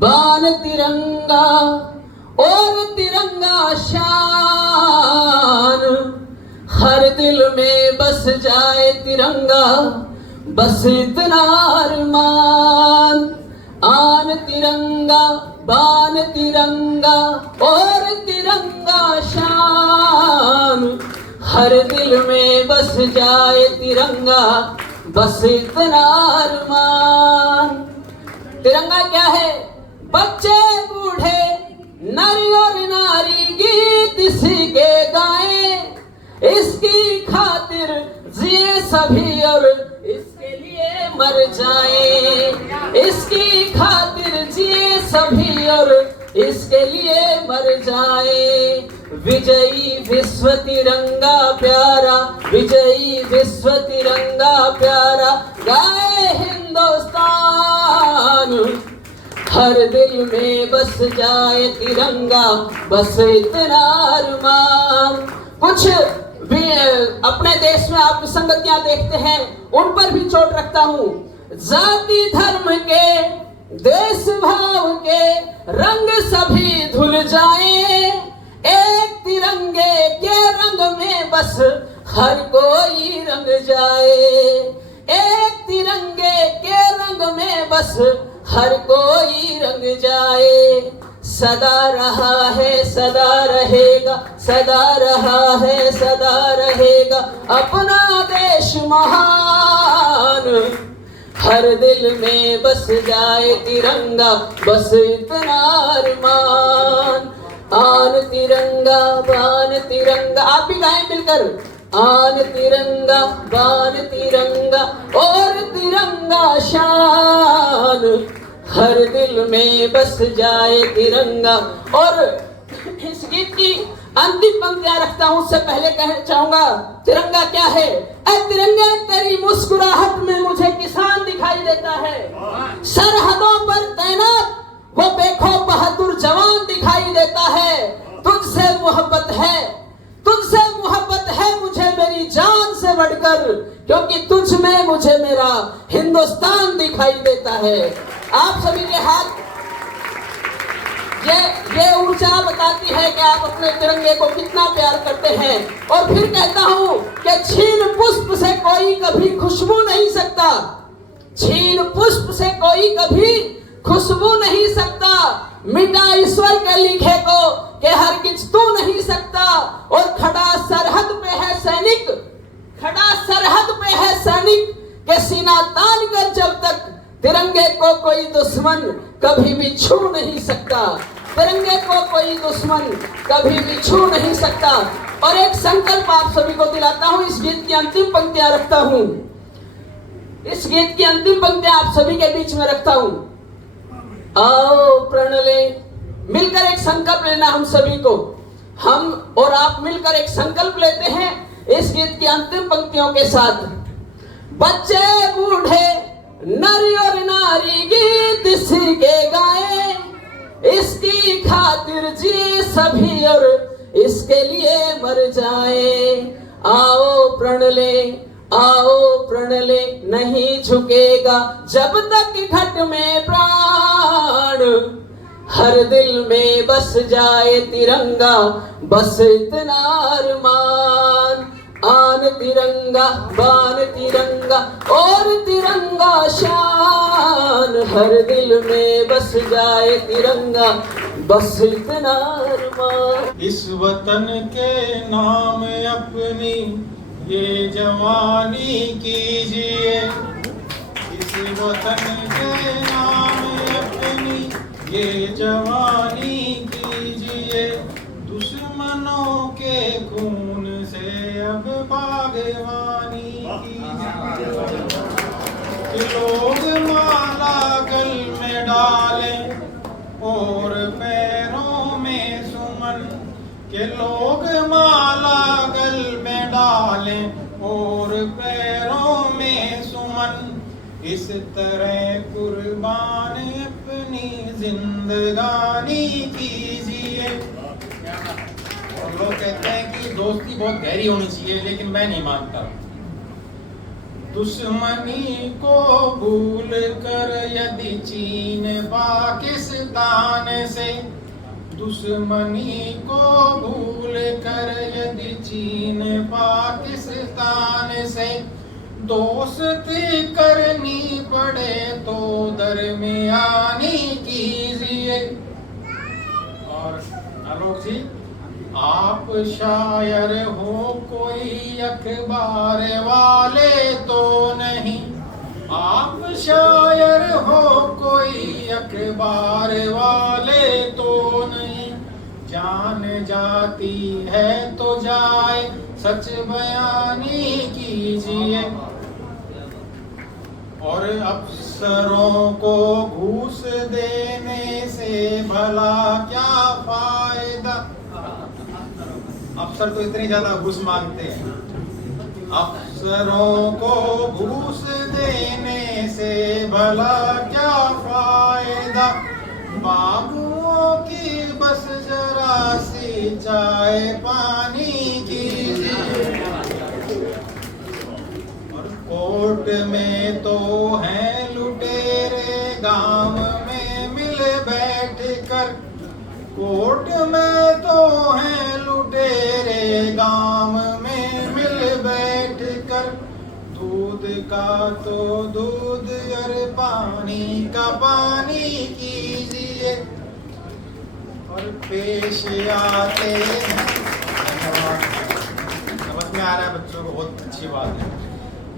बान तिरंगा और तिरंगा शान, हर दिल में बस जाए तिरंगा, बस इतना अरमान। आन तिरंगा बान तिरंगा और तिरंगा शान, हर दिल में बस जाए तिरंगा, बस इतना अरमान। तिरंगा क्या है? बच्चे बूढ़े नर और नारी गीत इसी के गाएं, इसकी खातिर जिए सभी और इसके लिए मर जाएं, इसकी खातिर जिए सभी और इसके लिए मर जाएं। विजयी विश्व तिरंगा प्यारा, विजयी विश्व तिरंगा प्यारा, गाए हिंदुस्तान, हर दिल में बस जाए तिरंगा, बस इतना अरमान। कुछ भी अपने देश में आप विसंगतियां देखते हैं, उन पर भी चोट रखता हूं। जाति धर्म के देश भाव के रंग सभी धुल जाएं, एक तिरंगे के रंग में बस हर कोई रंग जाए, एक तिरंगे के रंग में बस हर कोई रंग जाए। सदा रहा है सदा रहेगा, सदा रहा है सदा रहेगा अपना देश महान, हर दिल में बस जाए तिरंगा, बस इतना अरमान। आन तिरंगा बान तिरंगा, आप भी गाएं मिलकर। आन तिरंगा बान तिरंगा और तिरंगा शान, हर दिल में बस जाए तिरंगा। और इस गीत की अंतिम पंक्तियां रखता हूं, उससे पहले कहना चाहूंगा तिरंगा क्या है। ऐ तिरंगे तेरी मुस्कुराहट में मुझे किसान दिखाई देता है, सरहदों पर तैनात वो बेखौफ बहादुर जवान दिखाई देता है। तुझसे मोहब्बत है, तुझसे मोहब्बत है मुझे मेरी जान से बढ़कर, क्योंकि तुझ में मुझे मेरा हिंदुस्तान दिखाई देता है। आप सभी के हाथ, ये ऊर्जा बताती है कि आप अपने तिरंगे को कितना प्यार करते हैं। और फिर कहता हूं कि छीन पुष्प से कोई कभी खुशबू नहीं सकता, छीन पुष्प से कोई कभी खुशबू नहीं सकता, मिटा ईश्वर के लिखे को कि हर किच तू नहीं सकता। और खड़ा सरहद पे है सैनिक, खड़ा सरहद पे है सैनिक के सीना तान कर जब तक तिरंगे को कोई दुश्मन कभी भी छू नहीं सकता, तिरंगे को कोई दुश्मन कभी भी छू नहीं सकता। और एक संकल्प आप सभी को दिलाता हूं, इस गीत की अंतिम पंक्तियां रखता हूं, इस गीत की अंतिम पंक्तियां आप सभी के बीच में रखता हूं। आओ प्रण ले, मिलकर एक संकल्प लेना हम सभी को, हम और आप मिलकर एक संकल्प लेते हैं इस गीत की अंतिम पंक्तियों के साथ। बच्चे बूढ़े नर और नारी गीत इसी के गाएं, इसकी खातिर जी सभी और इसके लिए मर जाए। आओ प्रण ले, आओ प्रण ले, नहीं झुकेगा जब तक घट में प्राण, हर दिल में बस जाए तिरंगा, बस इतना अरमान। आन तिरंगा बान तिरंगा और तिरंगा शान, हर दिल में बस जाए तिरंगा, बस इतना अरमान। इस वतन के नाम अपनी ये जवानी कीजिए, इस वतन के नाम अपनी ये जवानी कीजिए, दुश्मनों के खून से अब बागवानी कीजिए। लोग माला गल में डालें और पैरों में सुमन, के लोग माला गल में डालें और पैरों में सुमन, इस तरह कुर्बान अपनी जिंदगानी कीजिए। और लोग कहते हैं कि दोस्ती बहुत गहरी होनी चाहिए, लेकिन मैं नहीं मानता। दुश्मनी को भूल कर यदि चीन पाकिस्तान से, दुश्मनी को भूल कर यदि चीन पाकिस्तान से दोस्ती करनी पड़े तो दरमियानी कीजिए। और आलोक जी, आप शायर हो कोई अखबार वाले तो नहीं, आप शायर हो कोई अखबार वाले तो नहीं, जान जाती है तो जाए सच बयानी कीजिए। और अफसरों को घूस देने से भला क्या फायदा, अफसर तो इतनी ज्यादा घूस मांगते हैं, अफसरों को घूस देने से भला क्या फायदा, बाबुओं की बस जरा सी चाय पानी कीजिए। और कोर्ट में तो हैं लुटेरे गांव में मिल बैठ कर, कोर्ट में तो हैं लुटेरे गांव में मिल बैठ कर, दूध का तो दूध और पानी का पानी कीजिए। और पेश आते हैं, समझ में आ रहा है बच्चों को, बहुत अच्छी बात है।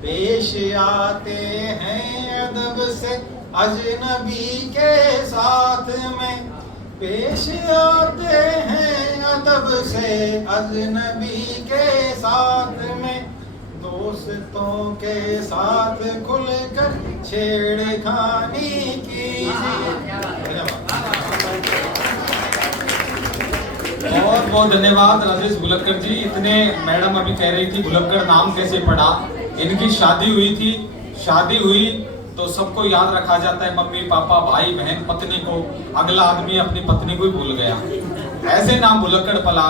पेश आते हैं अदब से अजनबी के साथ में, पेश आते हैं अदब से अजनबी के साथ में, दोस्तों के साथ खुलकर छेड़खानी कीजिए। बहुत बहुत धन्यवाद राजेश गुलक्कर जी। इतने, मैडम अभी कह रही थी गुलक्कर नाम कैसे पड़ा, इनकी शादी हुई थी, शादी हुई तो सबको याद रखा जाता है, मम्मी पापा भाई बहन पत्नी को, अगला आदमी अपनी पत्नी को ही भूल गया, ऐसे नाम गुलक्कड़ पला।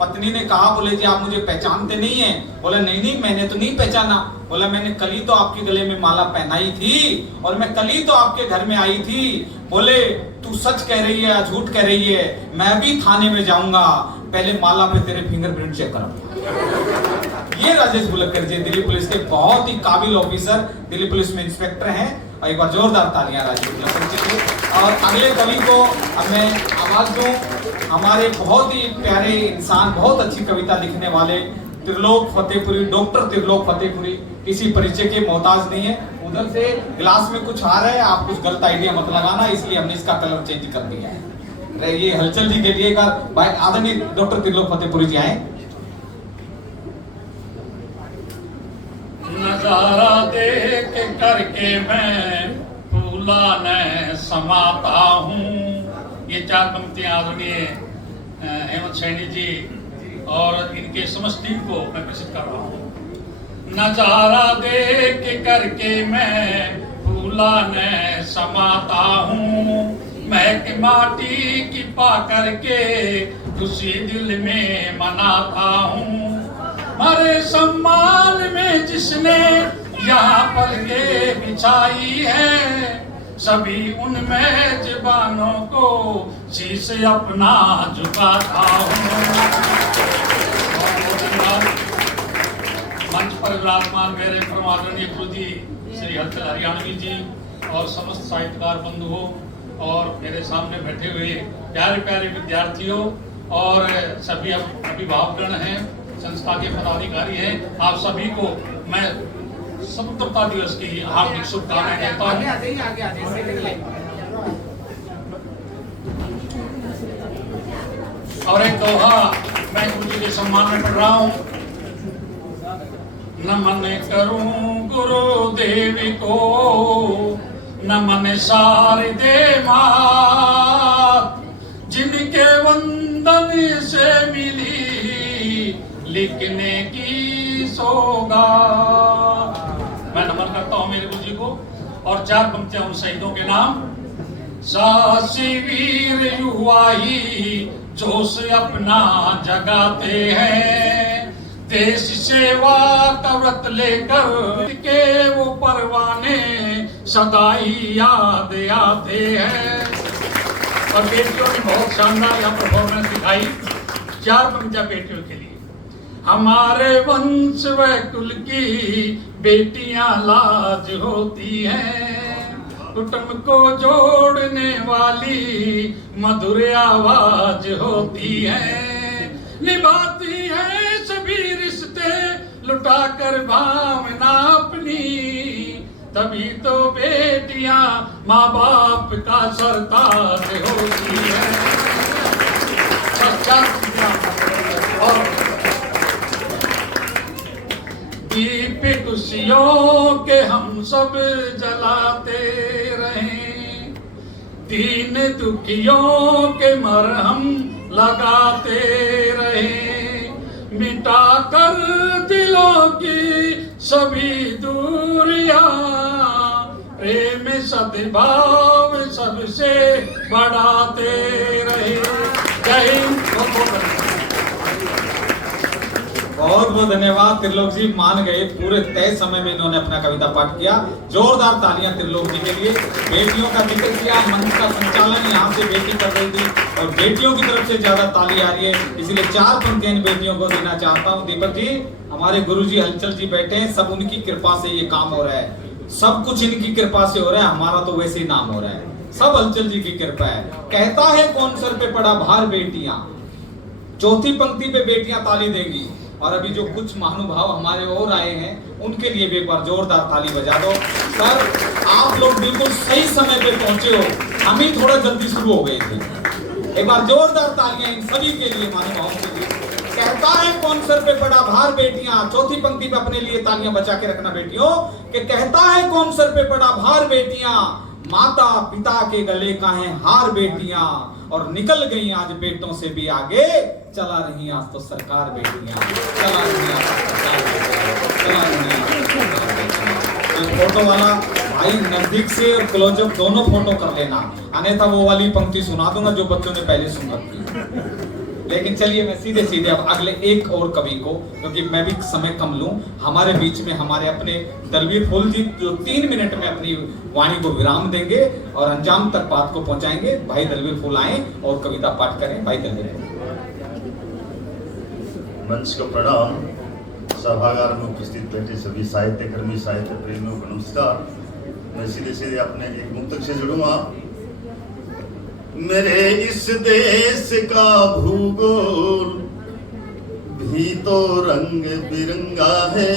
पत्नी ने कहा, बोले जी आप मुझे पहचानते नहीं है? बोला नहीं नहीं मैंने तो नहीं पहचाना। बोला मैंने कल ही तो आपके गले में माला पहनाई थी और मैं कल ही तो आपके घर में आई थी। बोले तू सच कह रही है या झूठ कह रही है? मैं भी थाने में जाऊंगा, पहले माला पे तेरे फिंगरप्रिंट चेक करूंगा। ये राजेश गुलक्कर जी दिल्ली पुलिस के बहुत ही काबिल ऑफिसर, दिल्ली पुलिस में इंस्पेक्टर हैं। और एक बार जोरदार तालियां राजेश गुलक्कर जी को। और अगले कवि को अब मैं आवाज दूं, हमारे बहुत ही प्यारे इंसान, बहुत अच्छी कविता लिखने वाले त्रिलोक फतेहपुरी, डॉक्टर त्रिलोक फतेहपुरी, किसी परिचय के मोहताज नहीं है। उधर से गिलास में कुछ आ रहा है, आप कुछ गलत आइडिया मत लगाना, इसलिए हमने इसका कलर चेंज कर दिया है। ये हलचल जी के लिए भाई आदरणीय डॉक्टर त्रिलोक फतेहपुरी जी आए। नजारा देख करके मैं फूला न समाता हूँ। ये चार पंक्तियां आदरणीय हेमंत सैनी जी और इनके समस्त टीम को मैं प्रसिद्ध कर रहा हूँ। नजारा देख करके मैं फूला न समाता हूँ, महक माटी की पा करके खुशी दिल में मनाता हूँ। हमारे सम्मान में जिसने यहाँ पलके बिछाई है, सभी उन मेजबानों को शीश अपना झुकाता हूँ। मंच पर विराजमान मेरे परम आदरणीय गुरु जी श्री हलचल हरियाणवी जी और समस्त साहित्यकार बंधुओं और मेरे सामने बैठे हुए प्यारे प्यारे विद्यार्थियों और सभी अभिभावकगण हैं, संस्था के पदाधिकारी हैं, आप सभी को मैं स्वतंत्रता दिवस की हार्दिक शुभकामनाएं देता हूं। और एक दोहा मैं गुरु जी के सम्मान में पढ़ रहा हूं। नमन करूं गुरुदेव को, नमन शारदे मात, जिनके वंदन से मिली लिखने की सौगात। मैं नमन करता हूं मेरे गुरु जी को और चार पंक्तियां उन शहीदों के नाम। साहसी वीर युवा ही जोश अपना जगाते हैं, देश सेवा का व्रत लेकर के वो परवाने सदा ही याद आते हैं। और बेटियों ने बहुत शानदार यहाँ परफॉर्मेंस दिखाई। 4 पंक्तियां बेटियों के लिए। हमारे वंश व कुल की बेटियां लाज होती हैं, कुटुंब को जोड़ने वाली मधुर आवाज होती है, निभाती है सभी रिश्ते लुटाकर भावना अपनी, तभी तो बेटियां माँ बाप का सरताज होती है। और दीप खुशियों के हम सब जलाते रहें, दीन दुखियों के मरहम लगाते रहें, मिटा कर दिलों की सभी दूरियां, प्रेम सद्भाव सबसे बढ़ाते रहे। जय हिंद। बहुत बहुत धन्यवाद। त्रिलोक जी मान गए, पूरे तय समय में इन्होंने अपना कविता पाठ किया। जोरदार तालियां त्रिलोक जी के लिए। बेटियों का जिक्र किया, मंच का संचालन यहाँ से बेटी कर रही थी और बेटियों की तरफ से ज्यादा ताली आ रही है, इसलिए 4 पंक्तियां इन बेटियों को देना चाहता हूँ। दीपक जी, हमारे गुरु जी हलचल जी बैठे हैं, सब उनकी कृपा से ये काम हो रहा है, सब कुछ इनकी कृपा से हो रहा है, हमारा तो वैसे ही नाम हो रहा है, सब हलचल जी की कृपा है। कहता है कौन सर पे पड़ा भार बेटियां, 4थी पंक्ति पे बेटियां ताली देंगी। और अभी जो कुछ महानुभाव हमारे और आए हैं उनके लिए भी एक बार जोरदार ताली बजा दो। सर, आप लोग बिल्कुल सही समय पे पहुंचे हो, हम ही थोड़ा जल्दी शुरू हो गए थे। एक बार जोरदार तालियां इन सभी के लिए, महानुभावों के लिए। कहता है कौन सर पे पड़ा भार बेटियां, 4थी पंक्ति पे अपने लिए तालियां बचा के रखना बेटियों, कि कहता है कौन सर पे पड़ा भार बेटियां, माता पिता के गले का है हार बेटियां, और निकल गई आज बेटों से भी आगे, चला रही आज तो सरकार बेटियां, चला रही आज तो सरकार बेटियां, चला रही आज तो सरकार बेटियां। फोटो वाला भाई नजदीक से और क्लोजअप दोनों फोटो कर लेना, अन्यथा वो वाली पंक्ति सुना दूंगा जो बच्चों ने पहले सुन रखी। लेकिन चलिए मैं सीधे सीधे अब अगले एक और कवि को, क्योंकि मैं भी समय कम लूं, हमारे बीच में हमारे अपने दलवीर फूल जी जो 3 मिनट में अपनी वाणी को विराम देंगे और अंजाम तक बात को पहुंचाएंगे। भाई दलवीर फूल आए और कविता पाठ करें। भाई दलवीर फूल। मंच को प्रणाम। सभागार में उपस्थित बैठे सभी साहित्य कर्मी, साहित्य प्रेमियों को नमस्कार। मैं सीधे सीधे अपने एक मुक्तक से जुड़ूंगा। मेरे इस देश का भूगोल भी तो रंग बिरंगा है,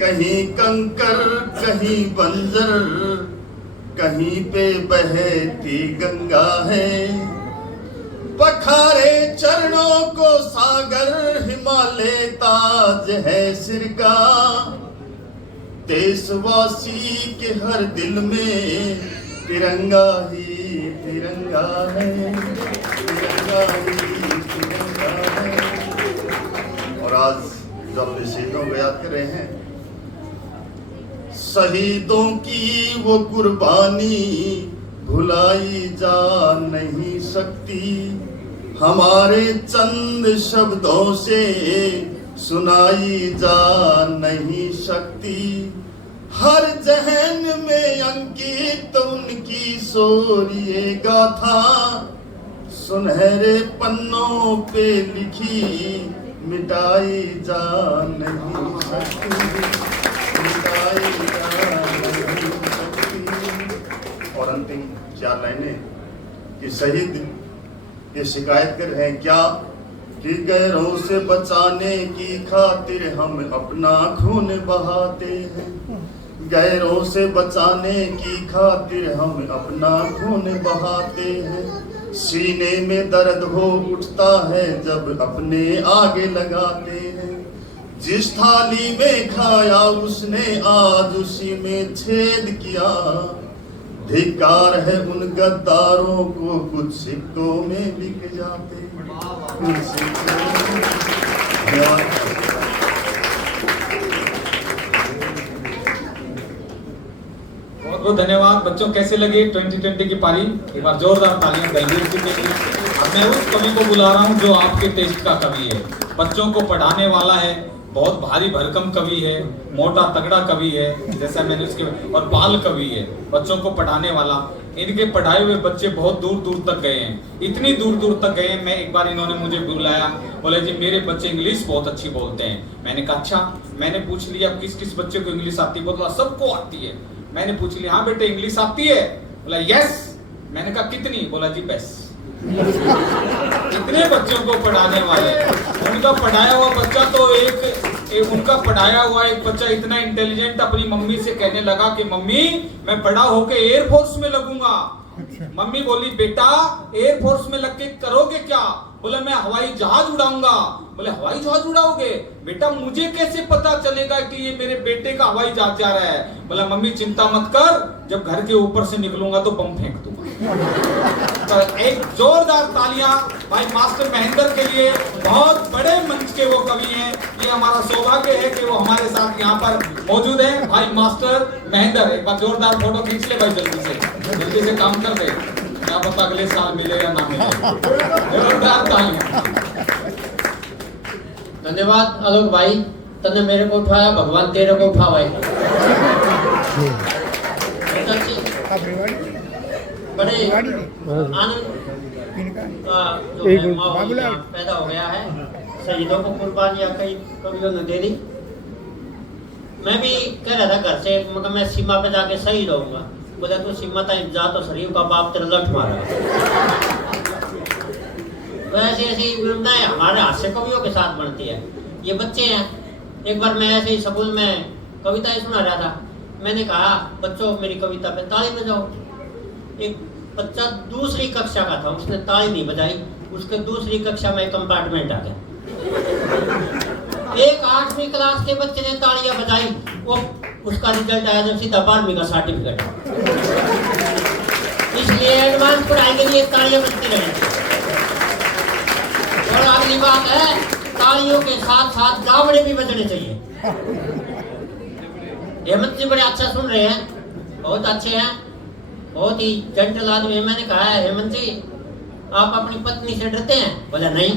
कहीं कंकर कहीं बंजर, कहीं पे बहती गंगा है, पखारे चरणों को सागर, हिमालय ताज है सिर का, देशवासी के हर दिल में तिरंगा ही तिरंगा है, तिरंगा ही तिरंगा है। और आज जो अपने शहीदों को याद कर रहे हैं, शहीदों की वो कुर्बानी भुलाई जा नहीं सकती, हमारे चंद शब्दों से सुनाई जा नहीं सकती, हर जहन में अंकित उनकी शौर्य गाथा, सुनहरे पन्नों पे लिखी मिटाई जा नहीं सकती, मिटाई जा नहीं सकती। और अंतिम 4 लाइनें कि शहीद ये शिकायत कर रहे हैं क्या, कि गैरों से बचाने की खातिर हम अपना खून बहाते हैं, गैरों से बचाने की खातिर हम अपना खून बहाते हैं, सीने में दर्द हो उठता है जब अपने आगे लगाते हैं, जिस थाली में खाया उसने आज उसी में छेद किया, धिक्कार है उन गद्दारों को कुछ सिक्कों में बिक जाते हैं। बहुत बहुत धन्यवाद बच्चों। कैसे लगे 2020 की पारी? एक बार जोरदार तालियां दलवीर जी के लिए। अब मैं उस कवि को बुला रहा हूं जो आपके टेस्ट का कवि है। बच्चों को पढ़ाने वाला है, बहुत भारी भरकम कवि है, मोटा तगड़ा कवि है, जैसा मैंने उसके, और बाल कवि है, बच्चों को पढ़ाने वाला। इनके पढ़ाए हुए बच्चे बहुत दूर दूर तक गए हैं, इतनी दूर दूर तक गए हैं। मैं एक बार इन्होंने मुझे बुलाया, बोले जी मेरे बच्चे इंग्लिश बहुत अच्छी बोलते हैं। मैंने कहा अच्छा। मैंने पूछ लिया किस किस बच्चे को इंग्लिश आती है? बोला सबको आती है। मैंने पूछ लिया हाँ बेटे इंग्लिश आती है? बोला यस। मैंने कहा कितनी? बोला जी बस। इतने बच्चों को पढ़ाने वाले, उनका पढ़ाया हुआ बच्चा तो उनका पढ़ाया हुआ एक बच्चा इतना इंटेलिजेंट अपनी मम्मी से कहने लगा कि मम्मी मैं बड़ा होके एयरफोर्स में लगूंगा। मम्मी बोली बेटा एयरफोर्स में लग के करोगे क्या? बोला मैं हवाई जहाज उड़ाऊंगा। बोले हवाई जहाज उड़ाओगे? बेटा मुझे कैसे पता चलेगा कि ये मेरे बेटे का हवाई जहाज जा रहा है? बोला मम्मी चिंता मत कर, जब घर के ऊपर से निकलूंगा तो बम फेंक दूंगा। तो एक जोरदार तालियां भाई मास्टर महेंद्र के लिए। बहुत बड़े मंच के वो कवि हैं, ये हमारा सौभाग्य है कि वो हमारे साथ यहाँ पर मौजूद है। भाई मास्टर महेंद्र, एक बार जोरदार फोटो खींच ले भाई, जल्दी से काम कर दे, क्या पता अगले साल मिले या ना मिले। जोरदार तालियां। धन्यवाद आलोक भाई, तने मेरे को उठाया, भगवान तेरे को उठावे। बड़े आनंद जो माहौल पैदा हो गया है, शहीदों को कुर्बानियां कई कवियों ने दे दी। मैं भी कह रहा था घर से, मगर मैं सीमा पे जाके शहीद होऊंगा। बोले तू सीमा तक जा तो शरीफ का बाप तेरा लठ मारेगा। तो ऐसी ऐसी विडंबनाएं हमारे हास्य कवियों के साथ बनती है। ये बच्चे हैं, एक बार मैं ऐसे ही स्कूल में कविताएं सुना रहा था। मैंने कहा बच्चों मेरी कविता पे ताली बजाओ। एक बच्चा दूसरी कक्षा का था, उसने ताली नहीं बजाई, उसके दूसरी कक्षा में कंपार्टमेंट आ गया। एक 8वीं क्लास के बच्चे ने तालियां बजाई, वो उसका रिजल्ट आया जब सीधा 12वीं का सर्टिफिकेट। इसलिए एडवांस पढ़ाई के लिए तालियां बजती रहेंगी। और अगली बात है, तालियों के साथ साथ दावड़े भी बजने चाहिए। हेमंत जी बड़े अच्छा सुन रहे हैं, बहुत अच्छे हैं, बहुत ही जेंटल आदमी है। मैंने कहा है हेमंत जी आप अपनी पत्नी से डरते हैं? बोला नहीं।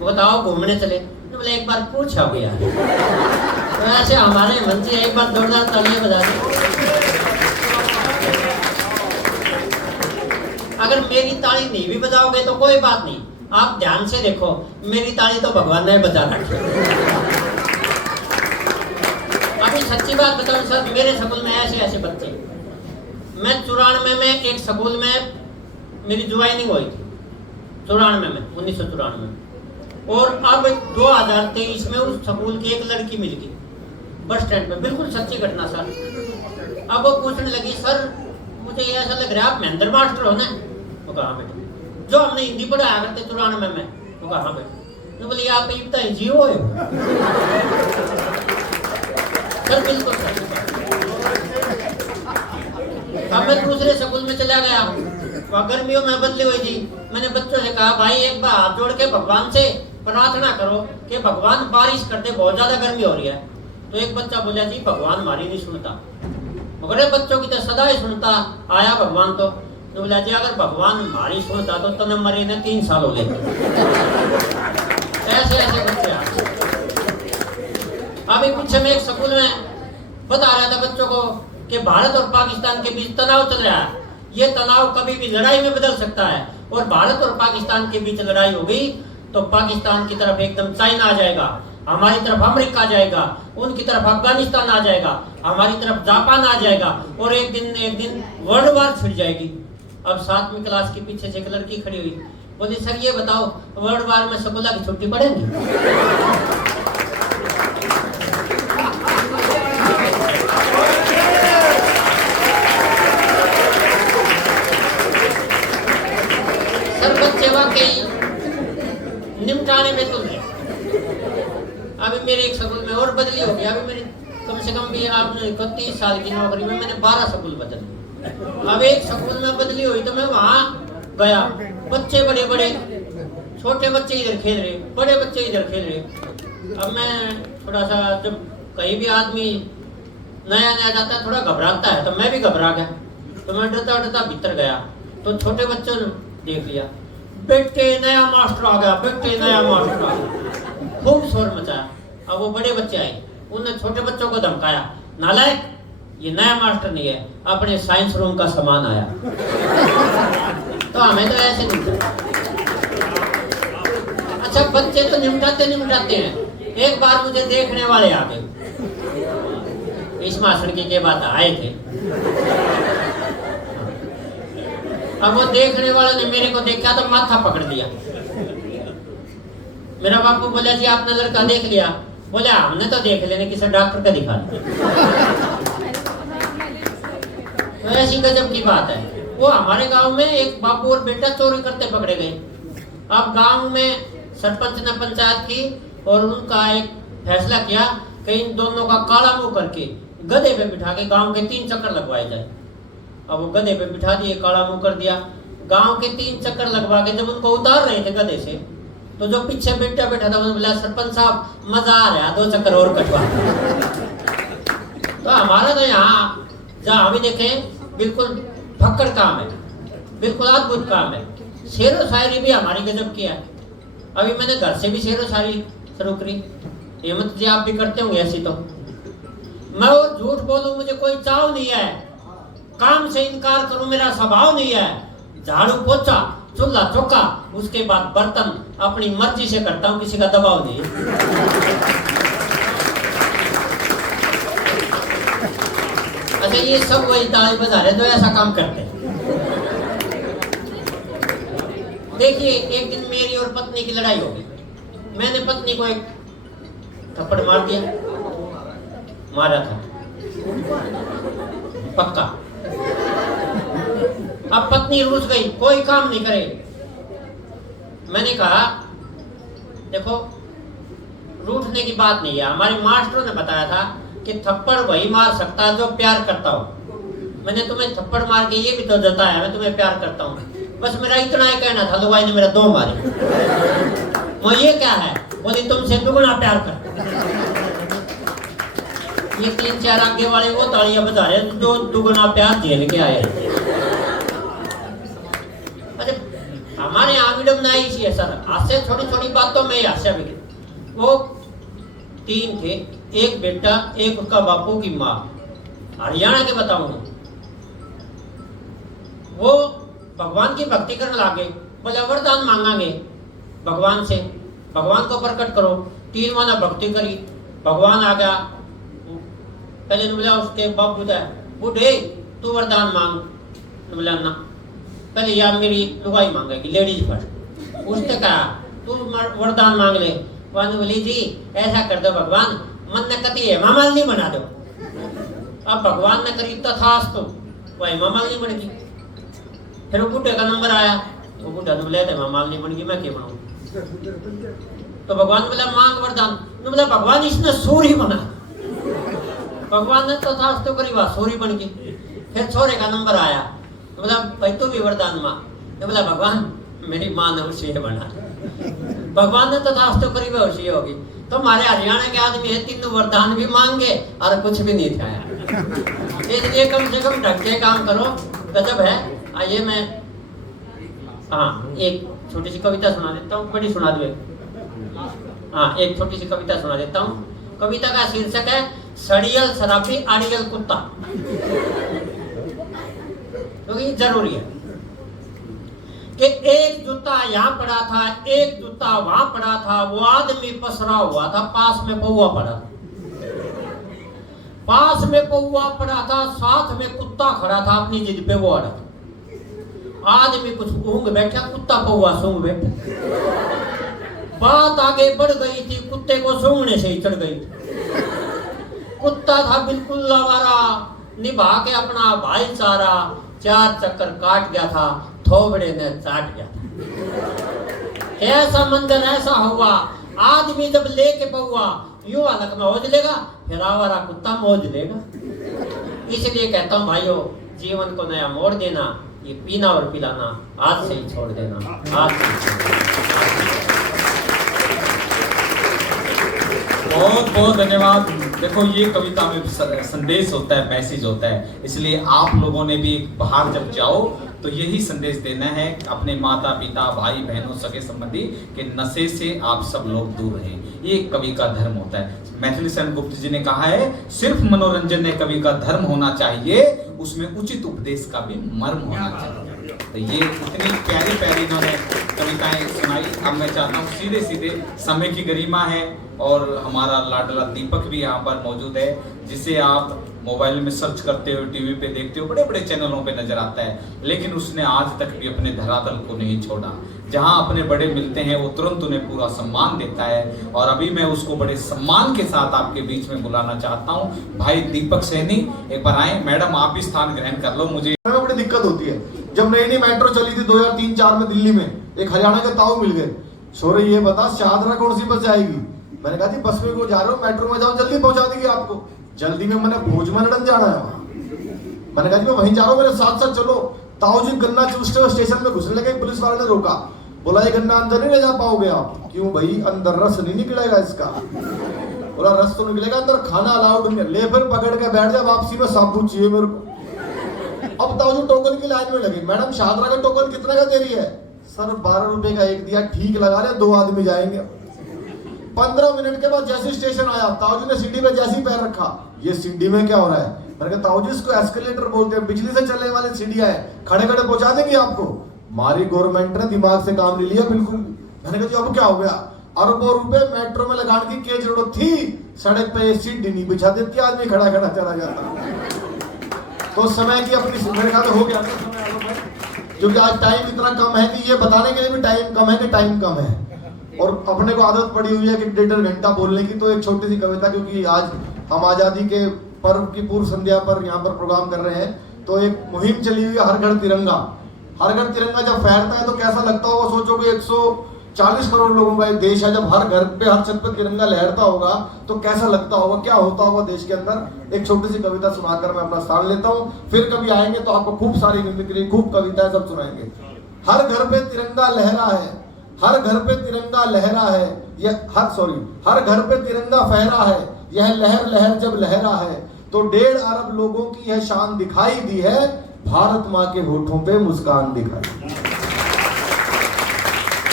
बताओ घूमने चले? तो बोले एक बार पूछा भैया। तो ऐसे हमारे हेमंत जी एक बार जोरदार तालियां बजा दी। अगर मेरी ताली नहीं भी बजाओगे तो कोई बात नहीं, आप ध्यान से देखो, मेरी ताली तो भगवान ने बजा रखी। अभी सच्ची बात बताऊं सर, मेरे स्कूल में ऐसे ऐसे बच्चे, मैं 94 में एक स्कूल में मेरी ज्वाइनिंग हुई थी, 1994 में, और अब 2023 में उस स्कूल की एक लड़की मिल गई बस स्टैंड पे, बिल्कुल सच्ची घटना सर। अब वो पूछने लगी सर मुझे ऐसा लग रहा है आप महेंद्र मास्टर हो ना? वो कहा बेटा, जो हमने हिंदी पढ़ाया करते 94 में। वो कहा हाँ बेटा। तो बोली आप ये बताइए जियो है? सर बिल्कुल सर। अब मैं दूसरे स्कूल में चला गया, वहाँ गर्मियों में बदली हुई थी। मैंने बच्चों से कहा भाई एक बार हाथ जोड़ के भगवान से प्रार्थना करो कि भगवान बारिश कर दे, बहुत ज्यादा गर्मी हो रही है। तो एक बच्चा बोला जी भगवान हमारी नहीं सुनता, मगर बच्चों की तो सदा ही सुनता आया भगवान। तो बोला जी अगर भगवान हमारी सुनता तो तने मरे ने 3 साल हो गए। ऐसे ऐसे बच्चे अभी पीछे में एक स्कूल में बता रहा था बच्चों को कि भारत और पाकिस्तान के बीच तनाव चल रहा है। ये तनाव कभी भी लड़ाई में बदल सकता है, और भारत और पाकिस्तान के बीच लड़ाई हो गई तो पाकिस्तान की तरफ एकदम चाइना आ जाएगा, हमारी तरफ अमेरिका आ जाएगा, उनकी तरफ अफगानिस्तान आ जाएगा, हमारी तरफ जापान आ जाएगा, और एक दिन वर्ल्ड वार छिड़ जाएगी। अब 7वीं क्लास के पीछे से एक लड़की खड़ी हुई, बोली सर ये बताओ वर्ल्ड वार में स्कूल की छुट्टी पड़ेगी? सर बच्चे वाकई निमटाने में तुल रहे। अभी मेरे एक स्कूल में और बदली हो गई। अभी मेरी कम से कम भी आपने 31 साल की नौकरी में मैंने 12 स्कूल बदले। अब एक स्कूल में बदली हुई तो मैं वहां गया, बच्चे बड़े बड़े, छोटे बच्चे इधर खेल रहे, बड़े बच्चे इधर खेल रहे। अब मैं थोड़ा सा, जब कहीं भी आदमी नया नया जाता है थोड़ा घबराता है, तो मैं भी घबरा गया। तो मैं डरता डरता भीतर गया तो छोटे बच्चों ने देख लिया, बेटे नया मास्टर आ गया, बेटे नया मास्टर आ गया। खूब शोर मचाया। अब वो बड़े बच्चे आए, उन्होंने छोटे बच्चों को धमकाया, नालायक ये नया मास्टर नहीं है, अपने साइंस रूम का सामान आया। तो हमें तो ऐसे नहीं। अच्छा बच्चे तो निमटाते हैं। एक बार मुझे देखने वाले आ गए, इस मास्टर की बात आए थे। अब वो देखने वाले ने मेरे को देखा तो माथा पकड़ लिया। मेरा बापू बोला जी आपने लड़का देख लिया? बोला हमने तो देख लेने, किसी डॉक्टर का दिखा। तो ऐसी गजब की बात है। वो हमारे गांव में एक बापू और बेटा चोरी करते पकड़े गए। अब गांव में सरपंच ने पंचायत की और उनका एक फैसला किया कि इन दोनों का काला मुंह करके गधे पे बिठा के गांव के 3 चक्कर लगवाए जाए। अब वो गधे पे बिठा दिए, काला मुंह कर दिया। गांव के 3 चक्कर लगवा के जब उनको उतार रहे थे गधे से, तो जो पीछे बेटा बैठा था उन्होंने बोला सरपंच साहब मजा आ रहा है, 2 चक्कर और कटवा। तो हमारा तो यहाँ जहाँ भी देखें बिल्कुल भक्कड़ काम है, बिल्कुल अद्भुत काम है। शेरो शायरी भी हमारी गजब की है। अभी मैंने घर से भी शेरो शायरी शुरू करी। हेमंत जी आप भी करते होंगे ऐसी? तो मैं और झूठ बोलूं मुझे कोई चाव नहीं है, काम से इनकार करूं मेरा स्वभाव नहीं है। झाड़ू पोछा चूल्हा चौका उसके बाद बर्तन अपनी मर्जी से करता हूं, किसी का दबाव नहीं। अच्छा ये सब वही ताली बजा रहे जो ऐसा काम करते हैं। देखिए एक दिन मेरी और पत्नी की लड़ाई होगी। मैंने पत्नी को एक थप्पड़ मार दिया, मारा था पक्का। अब पत्नी रूठ गई, कोई काम नहीं करे। मैंने कहा देखो रूठने की बात नहीं है, हमारे मास्टरों ने बताया था कि थप्पड़ वही मार सकता है जो प्यार करता हो। मैंने तुम्हें थप्पड़ मार के ये भी तो जताया मैं तुम्हें प्यार करता हूँ। बस मेरा इतना ही कहना था, लुगाई ने मेरा 2 मारे। वो ये क्या है? बोली तुमसे दुगना प्यार कर। ये 3-4 आगे वाले वो तालियां बजा रहे हैं जो दुगना प्यार झेल के आए। अरे हमारे यहाँ विडम्बना इसी है सर, हास्य छोटी छोटी बातों में हास्य भी। वो 3 थे, एक बेटा एक उसका बापू की माँ, हरियाणा के बताऊंगा। वो भगवान की भक्ति करने लगे, बोले वरदान मांगांगे भगवान से, भगवान को प्रकट करो। 3 महीना भक्ति करी, भगवान आ गया। पहले ने बोला उसके बाप बूढ़े तू वरदान मांग। तो बोला ना, पहले यार मेरी लुगाई मांगेगी, लेडीज फर्स्ट। उसने कहा तू वरदान मांग ले। वह बोली जी ऐसा कर दो भगवान, मन ने कती है मामालिनी बना दो। अब भगवान ने करी तथास्तु, वह मामालिनी बन गई। फिर वो बूढ़े का नंबर आया, वो बूढ़ा ने बोला मामालिनी बन गई, मैं क्या बनाऊं? तो भगवान बोला मांग वरदान। तो बोला भगवान इसने सूरी बना। भगवान ने तथास्तु करी, वह सूरी बन गई। फिर छोरे का नंबर आया, तो बोला भाई तू भी वरदान मांग। तो बोला भगवान मेरी माँ ने उसी बना। भगवान ने तथास्तु करी, वह उसी होगी। तो हमारे हरियाणा के आदमी है 3 वरदान भी मांगे और कुछ भी नहीं था। इसलिए कम से कम ढक के काम करो, गजब है। आइए मैं एक छोटी सी कविता सुना देता हूँ, बड़ी सुना दो। एक छोटी सी कविता सुना देता हूँ। कविता का शीर्षक है सड़ियल शराबी आड़ियल कुत्ता। क्योंकि ये जरूरी है कि एक जूता यहाँ पड़ा था, एक जूता वहां पड़ा था, वो आदमी पसरा हुआ था, पास में पौवा पड़ा था। पास में पौवा पड़ा था, साथ में कुत्ता खड़ा था, अपनी जिद पे वो अड़ा। आदमी कुछ ऊँग बैठा, कुत्ता पौवा सूंघ बैठा। बात आगे बढ़ गई थी, कुत्ते को सूंघने से ही चढ़ गई। कुत्ता था बिल्कुल आवारा, निभा के अपना भाईचारा, 4 चक्कर काट गया था, थोबड़े ने चाट गया था। ऐसा मंजर ऐसा हुआ, आदमी जब लेके पौवा यूं हालत में हो लेगा, फिर आवारा कुत्ता मौज लेगा। इसलिए कहता हूँ भाइयों, जीवन को नया मोड़ देना, ये पीना और पिलाना आज से ही छोड़ देना। आज बहुत बहुत धन्यवाद। देखो ये कविता में संदेश होता है, मैसेज होता है, इसलिए आप लोगों ने भी बाहर जब जाओ तो यही संदेश देना है अपने माता पिता भाई बहनों सगे संबंधी कि नशे से आप सब लोग दूर रहें। ये कवि का धर्म होता है। मैथिली शरण गुप्त जी ने कहा है सिर्फ मनोरंजन ने कवि का धर्म होना चाहिए, उसमें उचित उपदेश का भी मर्म होना चाहिए। तो ये इतनी प्यारी प्यारी इन्होंने कविताएं सुनाई। अब मैं चाहता हूँ सीधे सीधे, समय की गरिमा है और हमारा लाडला दीपक भी यहाँ पर मौजूद है, जिसे आप मोबाइल में सर्च करते हो, टीवी पे देखते हो, बड़े बड़े चैनलों पे नजर आता है, लेकिन उसने आज तक भी अपने धरातल को नहीं छोड़ा। जहाँ अपने बड़े मिलते हैं वो तुरंत उन्हें पूरा सम्मान देता है। और अभी मैं उसको बड़े सम्मान के साथ आपके बीच में बुलाना चाहता हूँ। भाई दीपक सैनी एक बार आए। मैडम आप भी स्थान ग्रहण कर लो। मुझे बड़ी दिक्कत होती है। जब नई नई मेट्रो चली थी 2003-4 में दिल्ली में, एक हरियाणा के ताऊ मिल गए, छोरे ये बता शाहदरा कौन सी बस जाएगी? मैंने कहा जी बस में क्यों जा रहे हो, मेट्रो में जाओ जल्दी पहुंचा देगी आपको। जल्दी में मैंने भोजमंडन जाना है वहां। मैंने कहा जी मैं वहीं जा रहा हूँ, मेरे साथ साथ चलो। ताऊ जी गन्ना चूसते हुए स्टेशन में घुसने लगे, पुलिस वाले ने रोका, बोला ये गन्ना अंदर नहीं ले जा पाओगे आप। क्यों भाई? अंदर रस नहीं निकलेगा इसका। बोला रस तो निकलेगा अंदर, खाना अलाउड नहीं। ले फिर पकड़ के बैठ जा, वापसी में साबुत चाहिए मेरे को। अब ताऊ जी टोकन की लाइन में लगे। मैडम शाहदरा का टोकन कितने का दे रही है? सर 12 रुपए का एक दिया, ठीक लगा रहे, 2 आदमी जाएंगे। 15 मिनट के बाद जैसे स्टेशन आया, ताऊ जी ने सीढ़ी पे जैसे ही पैर रखा, ये सीढ़ी में क्या हो रहा है? मैंने कहा ताऊ जी इसको एस्केलेटर बोलते हैं, बिजली से चलने वाली सीढ़ियां हैं, खड़े खड़े पहुंचा देंगे आपको। हमारी गवर्नमेंट ने दिमाग से काम नहीं लिया बिल्कुल। मैंने कहा जी अब क्या हो गया? अरबों रुपए मेट्रो में लगाने की क्या जरूरत थी? सड़क पे सीढ़ी नहीं बिछा देती, आदमी खड़ा खड़ा चला जाता। तो समय की अपनी, मेरे ख्याल हो गया क्योंकि आज टाइम इतना कम है कि ये बताने के लिए भी टाइम कम है कि टाइम कम है। और अपने को आदत पड़ी हुई है कि 1.5 घंटा बोलने की। तो एक छोटी सी कविता, क्योंकि आज हम आजादी के पर्व की पूर्व संध्या पर यहाँ पर प्रोग्राम कर रहे हैं, तो एक मुहिम चली हुई है हर घर तिरंगा। हर घर तिरंगा जब फहरता है तो कैसा लगता होगा? सोचो कि 140 करोड़ लोगों का देश है, जब हर घर पे हर छत पे तिरंगा लहरता होगा तो कैसा लगता होगा, क्या होता होगा देश के अंदर। एक छोटी सी कविता सुनाकर मैं अपना स्थान लेता हूँ, फिर कभी आएंगे तो आपको खूब सारी मिमिक्री, खूब कविताएं सब सुनाएंगे। हर घर पे तिरंगा लहरा है, हर घर पे तिरंगा लहरा है, हर घर पे तिरंगा फहरा है, यह लहर लहर जब लहरा है तो 1.5 अरब लोगों की यह शान दिखाई दी है, भारत माँ के होठों पे मुस्कान दिखाई।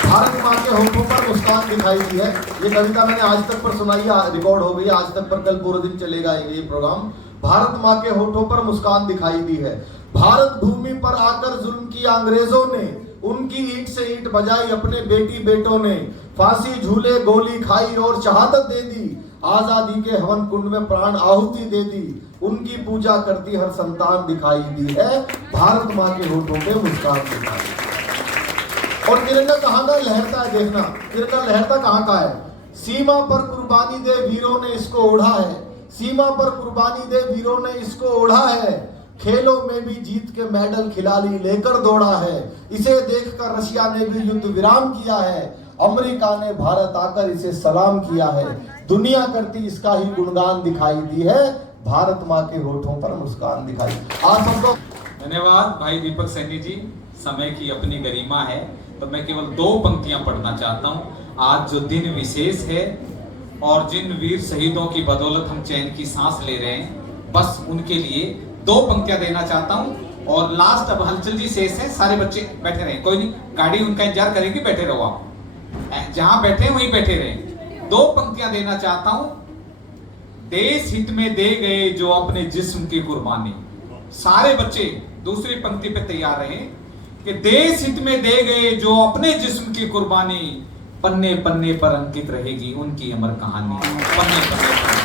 भारत माँ के होठों पर मुस्कान दिखाई दी है। ये कविता मैंने आज तक पर सुनाई, रिकॉर्ड हो गई आज तक पर, कल पूरे दिन चलेगा ये प्रोग्राम। भारत माँ के होठों पर मुस्कान दिखाई दी है। भारत भूमि पर आकर जुल्म किया अंग्रेजों ने, उनकी ईंट से ईंट बजाई अपने बेटी बेटों ने, फांसी झूले गोली खाई और शहादत दे दी, आजादी के हवन कुंड में प्राण आहुति दे दी, उनकी पूजा करती हर संतान दिखाई दी है, भारत माँ के होठों पे मुस्कान दिखाई। और तिरंगा कहाँ का लहरता है? देखना तिरंगा लहरता कहाँ का है? सीमा पर कुर्बानी दे वीरों ने इसको ओढ़ा है, सीमा पर कुर्बानी दे वीरों ने इसको ओढ़ा है, खेलों में भी जीत के मेडल खिलाड़ी लेकर दौड़ा है, इसे देखकर रशिया ने भी युद्ध विराम किया है, अमेरिका ने भारत आकर इसे सलाम किया है, दुनिया करती इसका ही गुणगान दिखाई दी है, भारत माँ के होठों पर मुस्कान दिखाई। आज सबको धन्यवाद भाई दीपक सैनी जी। समय की अपनी गरिमा है तो मैं केवल 2 पंक्तियां पढ़ना चाहता हूं। आज जो दिन विशेष है और जिन वीर शहीदों की बदौलत हम चैन की सांस ले रहे हैं, बस उनके लिए 2 पंक्तियां देना चाहता हूं। और लास्ट अब हलचल जी शेष है, सारे बच्चे बैठे रहे, कोई नहीं, गाड़ी उनका इंतजार करेगी, बैठे रहो आप, जहां बैठे वहीं बैठे रहे। 2 पंक्तियां देना चाहता हूं। देश हित में दे गए जो अपने जिस्म की कुर्बानी, सारे बच्चे दूसरी पंक्ति पे तैयार रहे कि देश हित में दे गए जो अपने जिस्म की कुर्बानी, पन्ने पन्ने पर अंकित रहेगी उनकी अमर कहानी। पन्ने पन्ने पर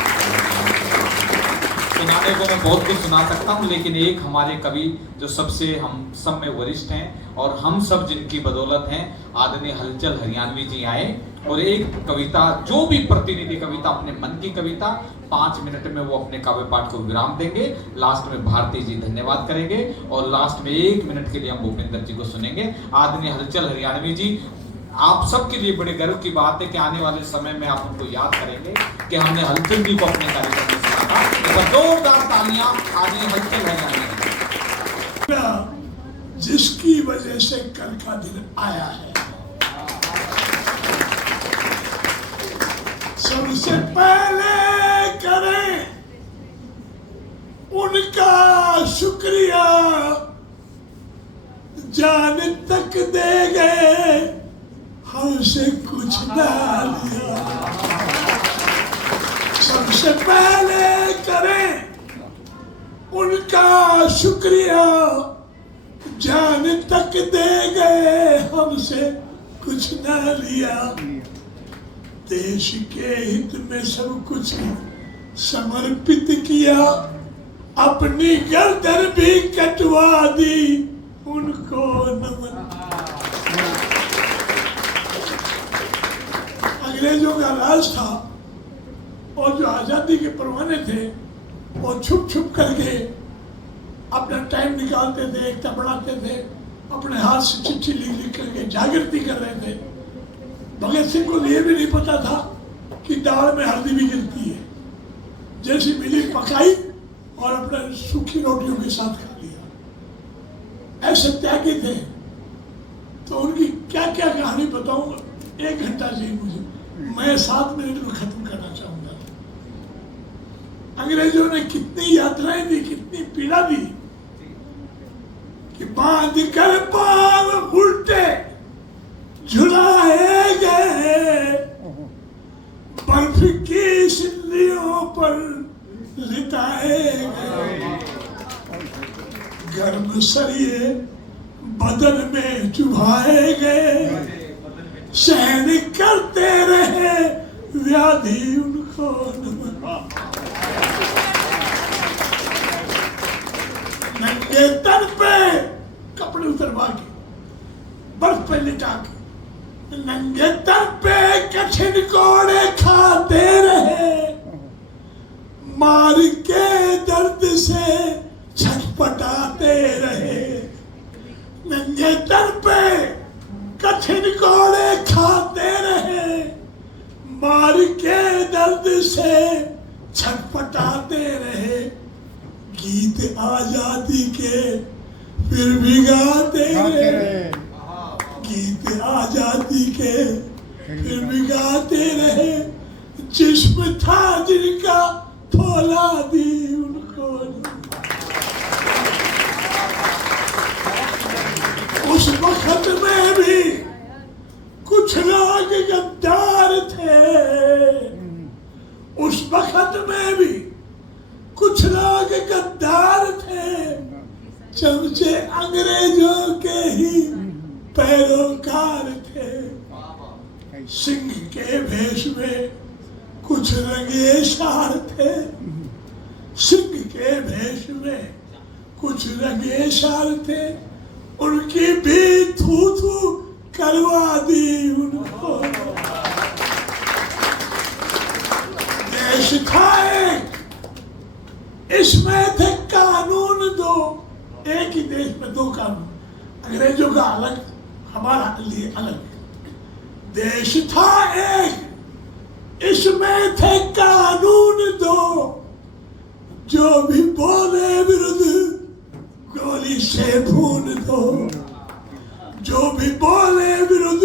सुनाने को मैं बहुत कुछ सुना सकता हूं, लेकिन एक हमारे कवि जो सबसे हम सब में वरिष्ठ हैं और हम सब जिनकी बदौलत हैं, आदरणीय हलचल हरियाणवी जी आए और एक कविता, जो भी प्रतिनिधि कविता, अपने मन की कविता 5 मिनट में वो अपने काव्य पाठ को विराम देंगे। लास्ट में भारती जी धन्यवाद करेंगे और लास्ट में 1 मिनट के लिए हम भूपेंद्र जी को सुनेंगे। आदरणीय हलचल हरियाणवी जी, आप सबके लिए बड़े गर्व की बात है कि आने वाले समय में आप उनको याद करेंगे कि हमने हलचल जी को अपने कार्यक्रम में सुना था। एक जोरदार तालियां आदरणीय हलचल हरियाणवी जी। जिसकी वजह से कल का दिन आया है, सबसे पहले करें उनका शुक्रिया जान तक दे गए, हमसे कुछ ना लिया। सबसे पहले करें उनका शुक्रिया, जान तक दे गए, हमसे कुछ ना लिया। देश के हित में सब कुछ समर्पित किया, अपनी गर्दन भी कटवा दी, उनको नमन। अंग्रेजों का राज था और जो आजादी के परवाने थे वो छुप छुप करके अपना टाइम निकालते थे, एकता बढ़ाते थे, अपने हाथ से चिट्ठी लिख लिख करके जागृति कर रहे थे। भगत सिंह को ये भी नहीं पता था कि दाल में हल्दी भी गिरती है। जैसी मिली पकाई और अपने सूखी रोटियों के साथ खा लिया। ऐसे त्यागी थे। तो उनकी क्या क्या कहानी बताऊंगा, 1 घंटा चाहिए मुझे, मैं 7 मिनट में खत्म करना चाहूंगा। अंग्रेजों ने कितनी यातनाएं दी, कितनी पीड़ा दी कि बांध कर पांव उल्टे झुलाए गए, बर्फ की सिल्लियों पर लिटाए गए, गर्म सरिये बदन में चुभाए गए, सहन करते रहे व्याधि उनको नमन। नंगे तन पे कपड़े उतरवा के, बर्फ पे लिटा के, नंगे तन पे कठिन कोड़े खाते रहे, मार के दर्द से छटपटाते रहे। नंगे तन पे कठिन कोड़े खाते रहे, मार के दर्द से छटपटाते रहे। गीत आजादी के फिर भी गाते रहे, गीत आजादी के फिर भी गाते रहे। जिस्म था जिनका फौला दी उनको। उस वक्त में भी कुछ लोग गद्दार थे, उस वक्त में भी कुछ लोग गद्दार थे, चमचे अंग्रेजों के ही पैरोकार थे। सिंह के भेष में कुछ रंगे शार थे, सिंह के भेष में कुछ रंगे शार थे, उनकी भी थू थू करवा दी उनको। देश था एक, इसमें थे कानून 2, एक ही देश में 2 कानून, अंग्रेजों का अलग, हमारा लिए अलग। देश था एक, इसमें थे कानून 2, जो भी बोले विरुद्ध गोली से भून दो, जो भी बोले विरुद्ध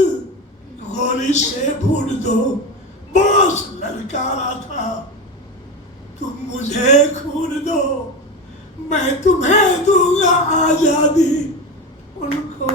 गोली से भून दो। बॉस ललकारा था, तुम मुझे खून दो, मैं तुम्हें दूंगा आजादी, उनको